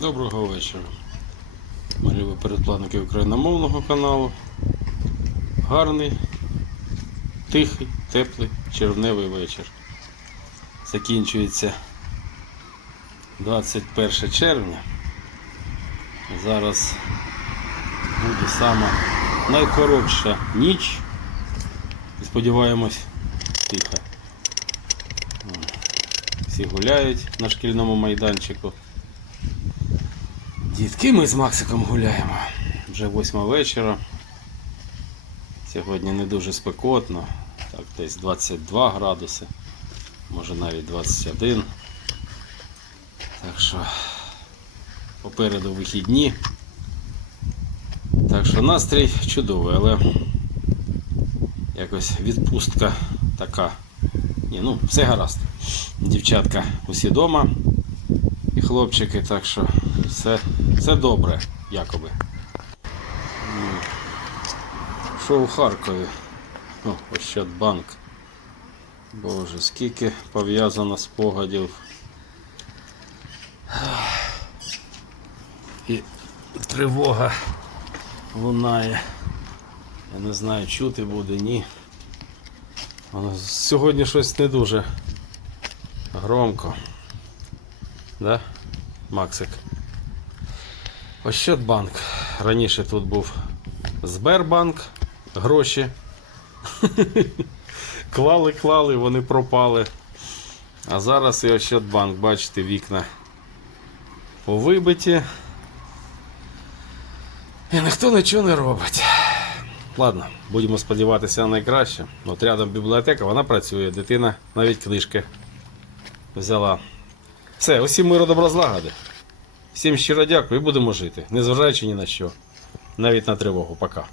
Доброго вечора. Мої любі передплатники україномовного каналу. Гарний, тихий, теплий червневий вечір. Закінчується 21 червня. Зараз буде сама найкоротша ніч. І сподіваємось, тиха. Всі гуляють на шкільному майданчику. Дітки, ми з Максиком гуляємо. Вже восьма вечора. Сьогодні не дуже спекотно. Так, десь 22 градуси, може навіть 21. Так що попереду вихідні. Так що настрій чудовий, але якось відпустка така. Ні, ну, все гаразд. Дівчатка усі вдома хлопчики, так що все, все добре, якоби. Що у Харкові? О, Ощадбанк. Боже, скільки пов'язано спогадів. І тривога лунає. Я не знаю, чути буде, ні. Сьогодні щось не дуже громко. Да? Максик. Ощадбанк. Раніше тут був Сбербанк, гроші. клали, клали, вони пропали. А зараз і Ощадбанк, бачите, вікна повибиті. І ніхто нічого не робить. Ладно, будемо сподіватися на найкраще. От рядом бібліотека, вона працює, дитина навіть книжки взяла. Все, усім миру добро злагоди. Всім щиро дякую і будемо жити, незважаючи ні на що. Навіть на тривогу. Пока.